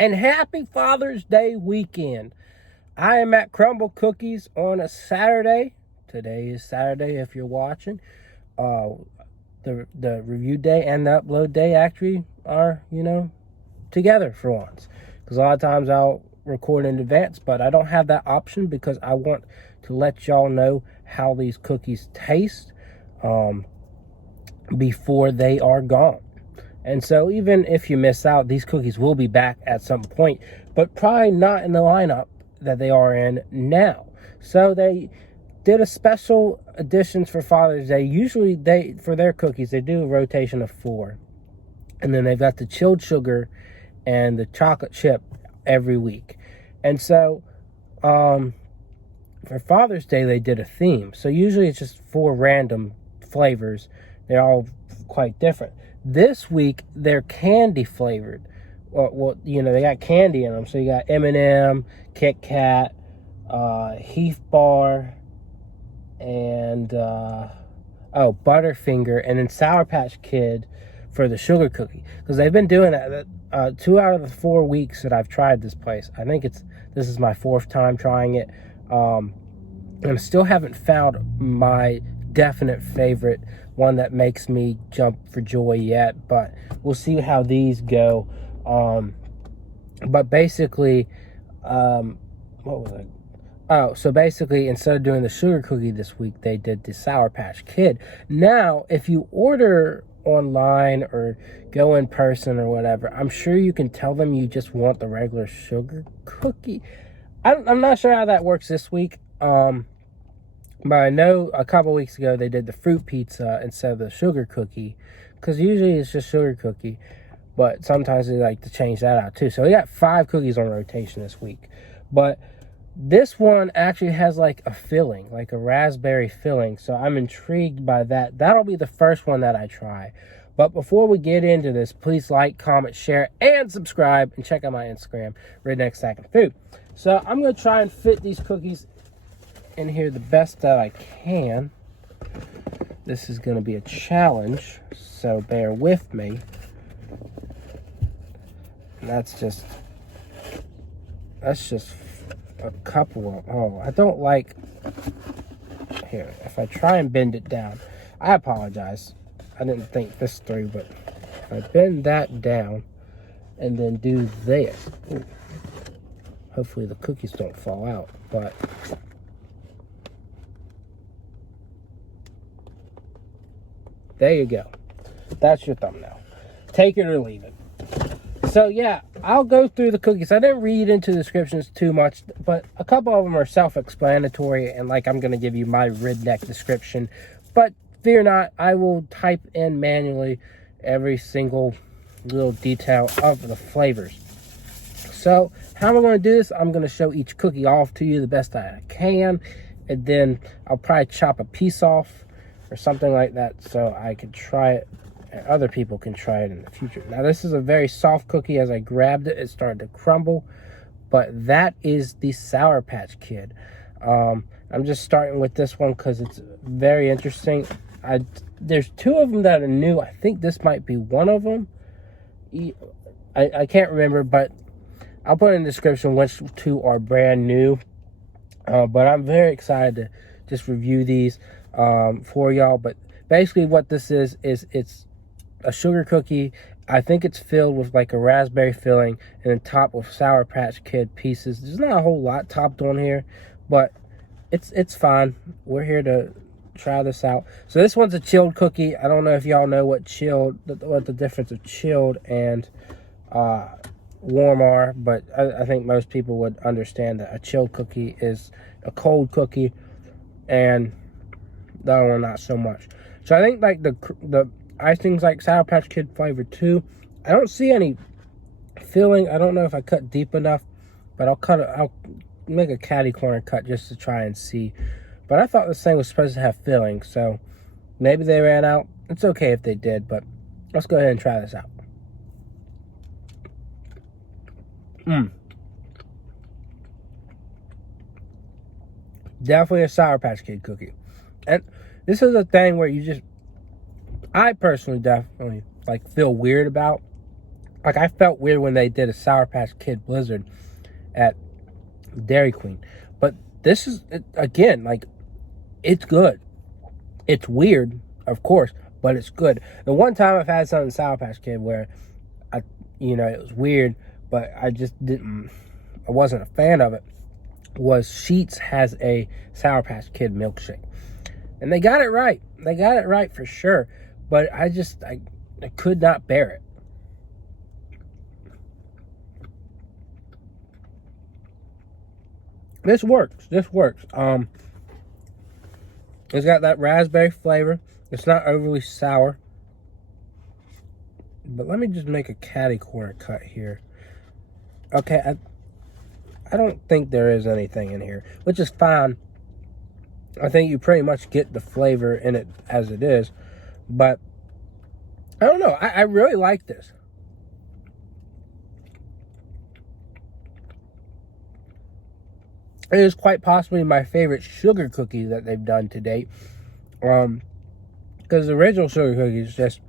and happy Father's Day weekend. I am at Crumbl Cookies on a Saturday. Today is Saturday if you're watching. The review day and the upload day actually are, together for once. Because a lot of times I'll record in advance, but I don't have that option because I want to let y'all know how these cookies taste before they are gone. And so even if you miss out, these cookies will be back at some point, but probably not in the lineup that they are in now. So they did a special editions for Father's Day. Usually for their cookies, they do a rotation of 4. And then they've got the chilled sugar and the chocolate chip every week. And so for Father's Day, they did a theme. So usually it's just 4 random flavors. They're all quite different. This week, they're candy flavored. Well, they got candy in them. So you got M&M, Kit Kat, Heath Bar, and Butterfinger, and then Sour Patch Kid for the sugar cookie. Because they've been doing that 2 out of the 4 weeks that I've tried this place. I think this is my 4th time trying it. And I still haven't found my definite favorite, one that makes me jump for joy yet, but we'll see how these go. But basically, what was it? Oh, so basically, instead of doing the sugar cookie this week, they did the Sour Patch Kid. Now, if you order online or go in person or whatever, I'm sure you can tell them you just want the regular sugar cookie. I'm not sure how that works this week. But I know a couple weeks ago they did the fruit pizza instead of the sugar cookie, because usually it's just sugar cookie, but sometimes they like to change that out too. So we got 5 cookies on rotation this week, but this one actually has like a filling, like a raspberry filling, so I'm intrigued by that. That'll be the first one that I try. But before we get into this, please like, comment, share, and subscribe, and check out my Instagram, Redneck Stacking Food. So I'm going to try and fit these cookies in here the best that I can. This is going to be a challenge, so bear with me. And that's just a couple of, I don't like, here, if I try and bend it down, I apologize, I didn't think this through, but if I bend that down and then do this, ooh, hopefully the cookies don't fall out, but there you go. That's your thumbnail. Take it or leave it. So yeah, I'll go through the cookies. I didn't read into the descriptions too much, but a couple of them are self-explanatory, and like I'm going to give you my redneck description. But fear not, I will type in manually every single little detail of the flavors. So how am I going to do this? I'm going to show each cookie off to you the best I can, and then I'll probably chop a piece off or something like that so I can try it and other people can try it in the future. Now this is a very soft cookie. As I grabbed it, it started to crumble, but that is the Sour Patch Kid. I'm just starting with this one because it's very interesting. There's 2 of them that are new. I think this might be one of them. I can't remember, but I'll put in the description which 2 are brand new. But I'm very excited to just review these for y'all. But basically what this is it's a sugar cookie. I think it's filled with like a raspberry filling and then topped with Sour Patch Kid pieces. There's not a whole lot topped on here, but it's fine. We're here to try this out. So this one's a chilled cookie. I don't know if y'all know what the difference of chilled and warm are, but I think most people would understand that a chilled cookie is a cold cookie, and that one not so much. So I think like the icing's like Sour Patch Kid flavor too. I don't see any filling. I don't know if I cut deep enough, but I'll make a catty corner cut just to try and see. But I thought this thing was supposed to have filling, so maybe they ran out. It's okay if they did, but let's go ahead and try this out. Definitely a Sour Patch Kid cookie. And this is a thing where I personally definitely like feel weird about Like, I felt weird when they did a Sour Patch Kid Blizzard at Dairy Queen. But this is, again, like, it's good. It's weird, of course, but it's good. The one time I've had something Sour Patch Kid where, it was weird, but I wasn't a fan of it, was Sheetz has a Sour Patch Kid milkshake. And they got it right. They got it right for sure. But I could not bear it. This works. This works. It's got that raspberry flavor. It's not overly sour. But let me just make a catty corner cut here. Okay, I don't think there is anything in here, which is fine. I think you pretty much get the flavor in it as it is. But I don't know. I really like this. It is quite possibly my favorite sugar cookie that they've done to date. Because the original sugar cookie is just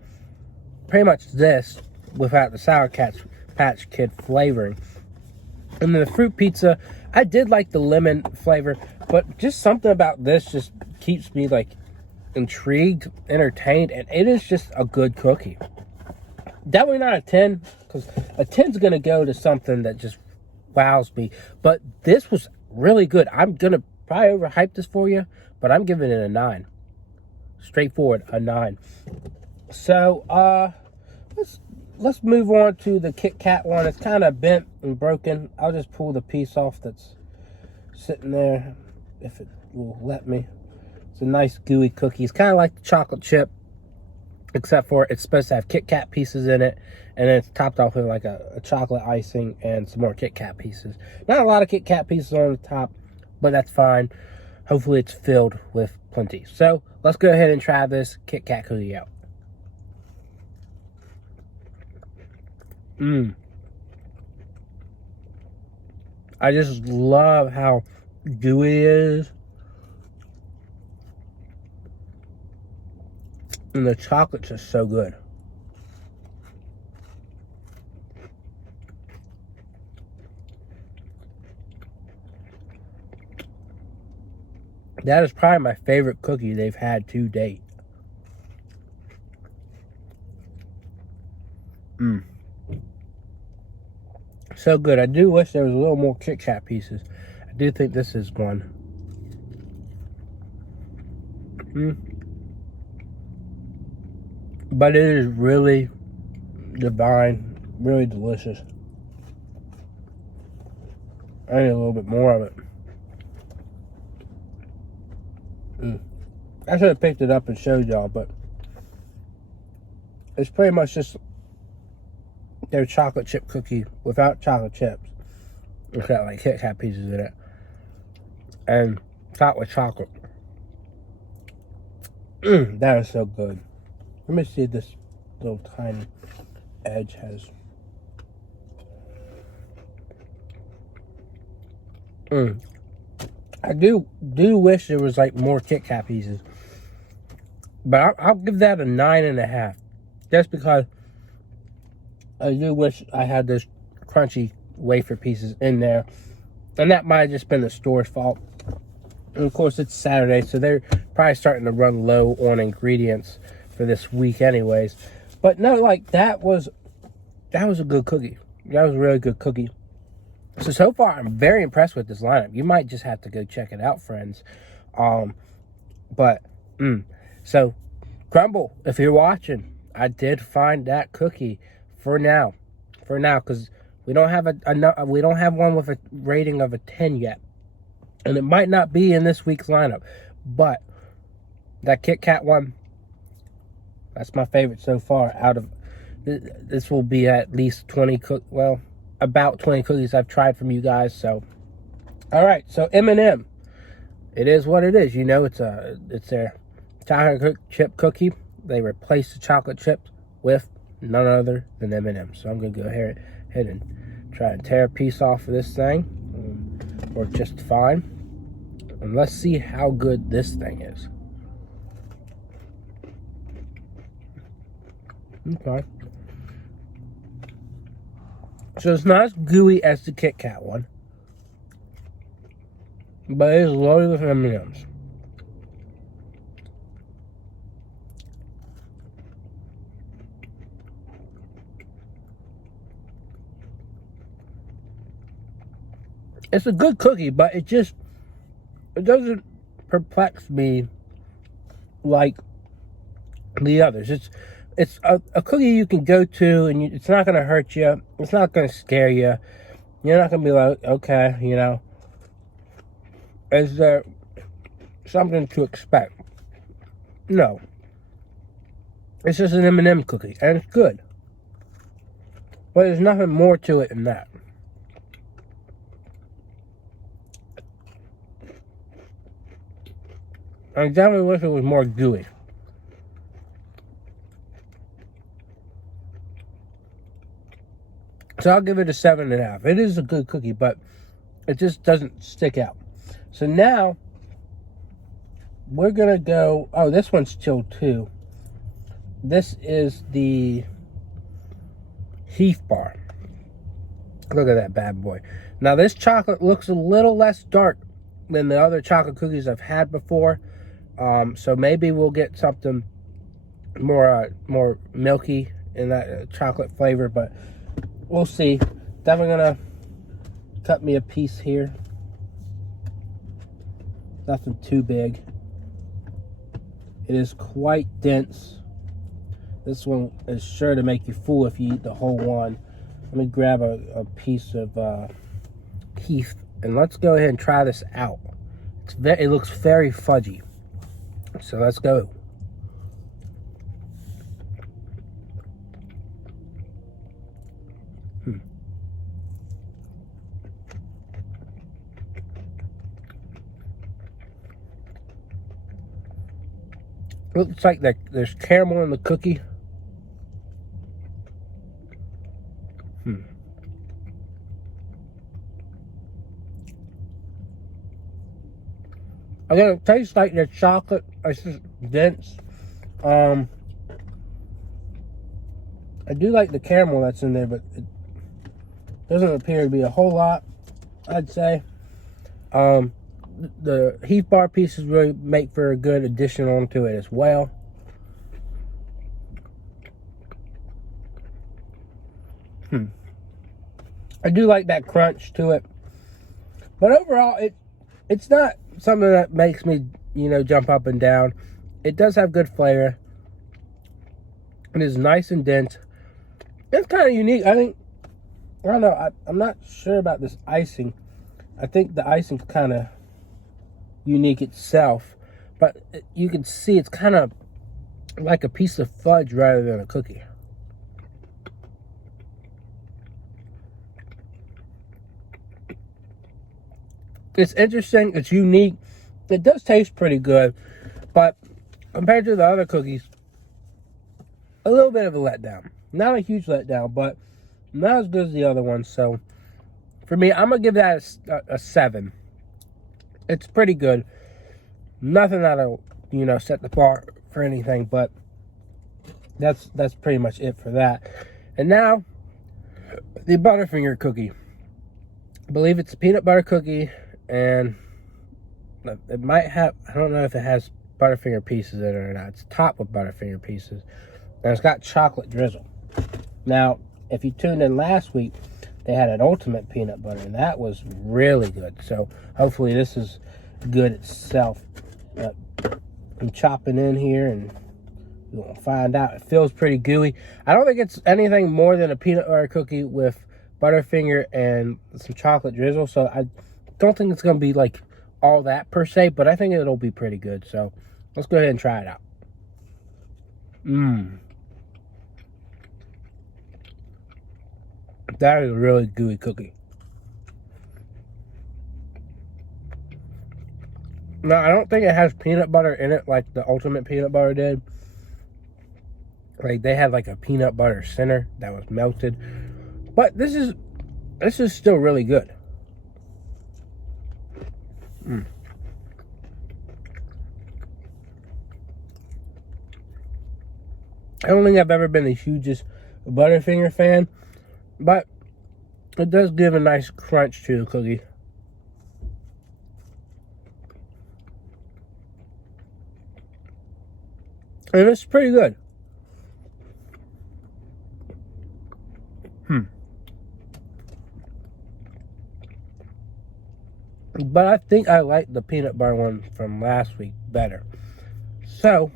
pretty much this without the Sour Patch Kid flavoring. And then the fruit pizza, I did like the lemon flavor, but just something about this just keeps me like intrigued, entertained, and it is just a good cookie. Definitely not a 10, because a 10's going to go to something that just wows me. But this was really good. I'm going to probably overhype this for you, but I'm giving it a 9. Straightforward, a 9. So, let's move on to the Kit Kat one. It's kind of bent and broken. I'll just pull the piece off that's sitting there, if it will let me. It's a nice gooey cookie. It's kind of like the chocolate chip, except for it's supposed to have Kit Kat pieces in it, and then it's topped off with like a chocolate icing and some more Kit Kat pieces. Not a lot of Kit Kat pieces on the top, but that's fine. Hopefully it's filled with plenty. So let's go ahead and try this Kit Kat cookie out. I just love how gooey it is. And the chocolate's just so good. That is probably my favorite cookie they've had to date. So good. I do wish there was a little more Kit Kat pieces. I do think this is one. But it is really divine, really delicious. I need a little bit more of it. I should have picked it up and showed y'all, but it's pretty much just their chocolate chip cookie without chocolate chips. It's got like Kit Kat pieces in it. And topped with chocolate. That is so good. Let me see if this little tiny edge has. I do wish there was like more Kit Kat pieces. But I'll give that a 9.5. Just because I do wish I had those crunchy wafer pieces in there. And that might have just been the store's fault. And of course it's Saturday, so they're probably starting to run low on ingredients for this week anyways. But no, like that was a good cookie. That was a really good cookie. So far I'm very impressed with this lineup. You might just have to go check it out, friends. So Crumbl, if you're watching, I did find that cookie for now, because we don't have one with a rating of a 10 yet, and it might not be in this week's lineup, but that Kit Kat one, that's my favorite so far. Out of this will be at least 20 about 20 cookies I've tried from you guys. So all right, so M&M, it is what it is. You know, it's their chocolate chip cookie. They replaced the chocolate chips with none other than M&M. So I'm gonna go ahead and try and tear a piece off of this thing. Worked just fine. And let's see how good this thing is. Okay. So it's not as gooey as the Kit Kat one, but it is loaded with M&Ms. It's a good cookie, but it doesn't perplex me like the others. It's a cookie you can go to, and it's not going to hurt you. It's not going to scare you. You're not going to be like, okay, you know, is there something to expect? No. It's just an M&M cookie, and it's good. But there's nothing more to it than that. I definitely wish it was more gooey. So I'll give it a 7.5. It is a good cookie, but it just doesn't stick out. So now we're gonna go. Oh, this one's chilled too. This is the Heath Bar. Look at that bad boy. Now this chocolate looks a little less dark than the other chocolate cookies I've had before. So maybe we'll get something more milky in that chocolate flavor, but we'll see. Definitely gonna cut me a piece here. Nothing too big. It is quite dense. This one is sure to make you full if you eat the whole one. Let me grab a piece of Heath, and let's go ahead and try this out. It looks very fudgy. So let's go. Looks like there's caramel in the cookie. Again, it tastes like the chocolate. It's just dense. I do like the caramel that's in there, but it doesn't appear to be a whole lot, I'd say. The Heath Bar pieces really make for a good addition onto it as well. I do like that crunch to it, but overall, it's not something that makes me, you know, jump up and down. It does have good flavor. It is nice and dense. It's kind of unique. I don't know. I'm not sure about this icing. I think the icing's kind of unique itself, but you can see it's kind of like a piece of fudge rather than a cookie. It's interesting. It's unique. It does taste pretty good, but compared to the other cookies, a little bit of a letdown. Not a huge letdown, but not as good as the other ones. So for me, I'm gonna give that a 7. It's pretty good. Nothing that'll, you know, set the bar for anything, but that's pretty much it for that. And now the Butterfinger cookie. I believe it's a peanut butter cookie, and it might have, I don't know if it has Butterfinger pieces in it or not. It's topped with Butterfinger pieces, and it's got chocolate drizzle. Now, if you tuned in last week, they had an ultimate peanut butter, and that was really good. So hopefully this is good itself. But I'm chopping in here, and we'll find out. It feels pretty gooey. I don't think it's anything more than a peanut butter cookie with Butterfinger and some chocolate drizzle. So I don't think it's going to be like all that per se, but I think it'll be pretty good. So let's go ahead and try it out. That is a really gooey cookie. Now, I don't think it has peanut butter in it like the ultimate peanut butter did. Like, they had like a peanut butter center that was melted. But this is still really good. I don't think I've ever been the hugest Butterfinger fan, but It does give a nice crunch to the cookie. And it's pretty good. But I think I like the peanut butter one from last week better. So,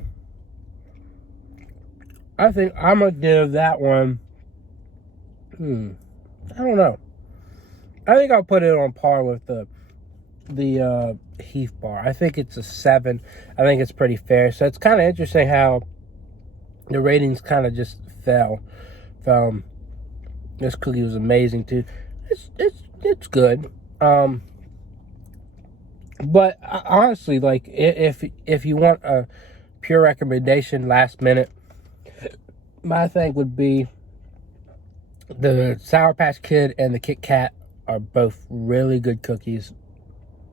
I think I'm going to give that one, I don't know. I think I'll put it on par with the Heath Bar. I think it's a 7. I think it's pretty fair. So it's kind of interesting how the ratings kind of just fell. This cookie was amazing too. It's good. But honestly, like if you want a pure recommendation last minute, my thing would be the Sour Patch Kid and the Kit Kat are both really good cookies.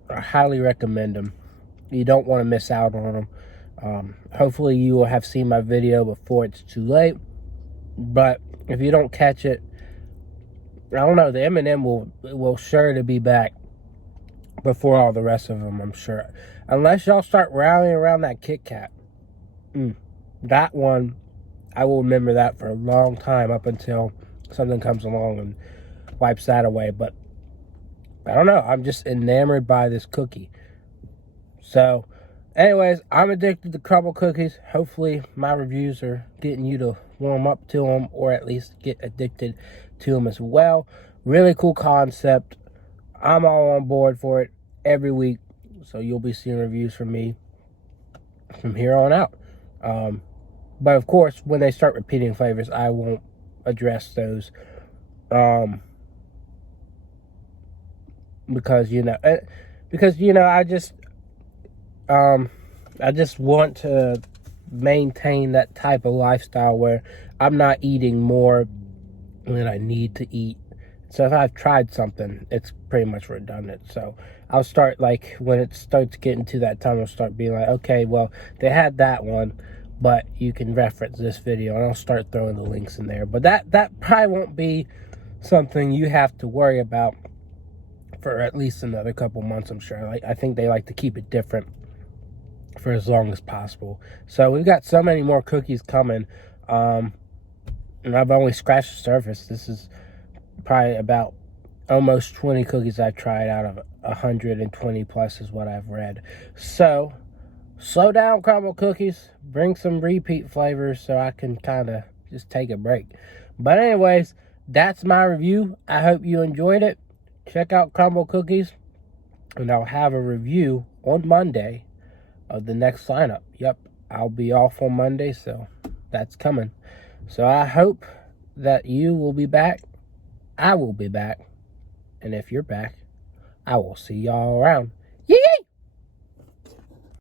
I highly recommend them. You don't want to miss out on them. Hopefully you will have seen my video before it's too late. But if you don't catch it, I don't know, the M&M will sure to be back before all the rest of them, I'm sure. Unless y'all start rallying around that Kit Kat. That one, I will remember that for a long time, up until something comes along and wipes that away. But I don't know, I'm just enamored by this cookie. So anyways, I'm addicted to Crumbl Cookies. Hopefully my reviews are getting you to warm up to them, or at least get addicted to them as well. Really cool concept. I'm all on board for it every week. So you'll be seeing reviews from me from here on out. But of course, when they start repeating flavors, I won't address those. Because I just want to maintain that type of lifestyle where I'm not eating more than I need to eat. So if I've tried something, it's pretty much redundant. So I'll start, like, when it starts getting to that time, I'll start being like, okay, well, they had that one, but you can reference this video, and I'll start throwing the links in there. But that probably won't be something you have to worry about for at least another couple months, I'm sure. I think they like to keep it different for as long as possible. So we've got so many more cookies coming, and I've only scratched the surface. This is probably about almost 20 cookies I've tried out of 120 plus is what I've read. So slow down, Crumbl Cookies. Bring some repeat flavors so I can kind of just take a break. But anyways, that's my review. I hope you enjoyed it. Check out Crumbl Cookies, and I'll have a review on Monday of the next lineup. Yep, I'll be off on Monday, so that's coming. So I hope that you will be back. I will be back. And if you're back, I will see y'all around.